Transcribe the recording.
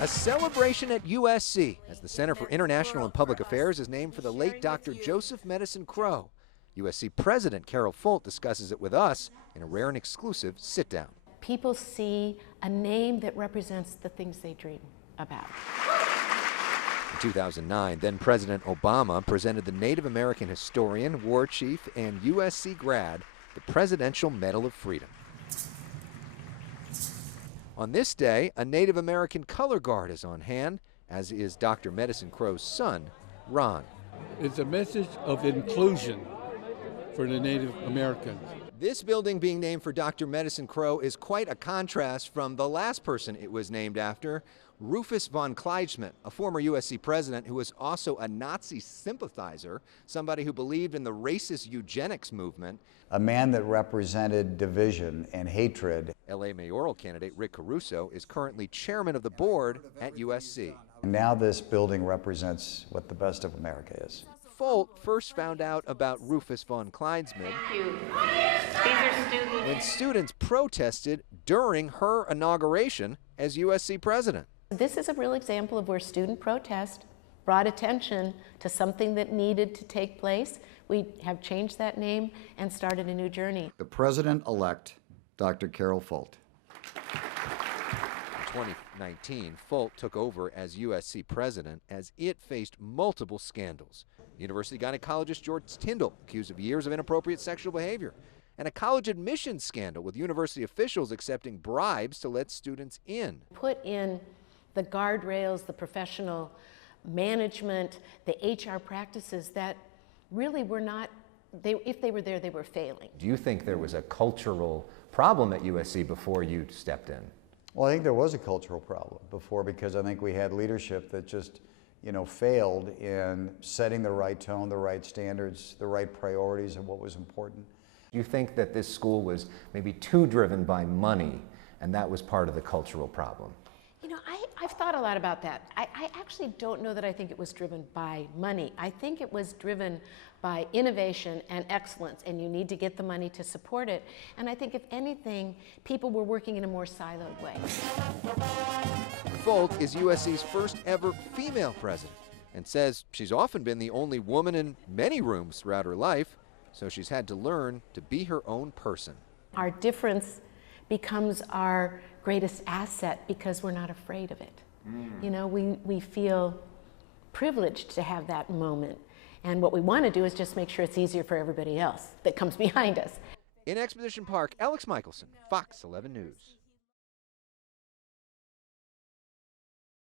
A celebration at USC as the Center for International and Public Affairs is named for the late Dr. Joseph Medicine Crowe. USC President Carol Folt discusses it with us in a rare and exclusive sit-down. People see a name that represents the things they dream about. In 2009, then President Obama presented the Native American historian, war chief, and USC grad the Presidential Medal of Freedom. On this day, a Native American color guard is on hand, as is Dr. Medicine Crowe's son, Ron. It's a message of inclusion for the Native Americans. This building being named for Dr. Medicine Crowe is quite a contrast from the last person it was named after, Rufus von Kleidschmidt, a former USC president who was also a Nazi sympathizer, somebody who believed in the racist eugenics movement. A man that represented division and hatred. LA mayoral candidate Rick Caruso is currently chairman of the board at USC. And now this building represents what the best of America is. Folt first found out about Rufus von Kleidschmidt when students protested during her inauguration as USC president. This is a real example of where student protest brought attention to something that needed to take place. We have changed that name and started a new journey. The president-elect, Dr. Carol Folt. In 2019, Folt took over as USC president as it faced multiple scandals. University gynecologist George Tyndall accused of years of inappropriate sexual behavior, and a college admissions scandal with university officials accepting bribes to let students in. Put in the guardrails, the professional management, the HR practices that really were not, if they were there, they were failing. Do you think there was a cultural problem at USC before you stepped in? Well, I think there was a cultural problem before, because I think we had leadership that just, failed in setting the right tone, the right standards, the right priorities of what was important. Do you think that this school was maybe too driven by money, and that was part of the cultural problem? I've thought a lot about that. I actually don't know that I think it was driven by money. I think it was driven by innovation and excellence, and you need to get the money to support it. And I think, if anything, people were working in a more siloed way. Folt is USC's first ever female president and says she's often been the only woman in many rooms throughout her life, so she's had to learn to be her own person. Our difference becomes our greatest asset because we're not afraid of it. We feel privileged to have that moment. And what we want to do is just make sure it's easier for everybody else that comes behind us. In Exposition Park, Alex Michelson, Fox 11 News.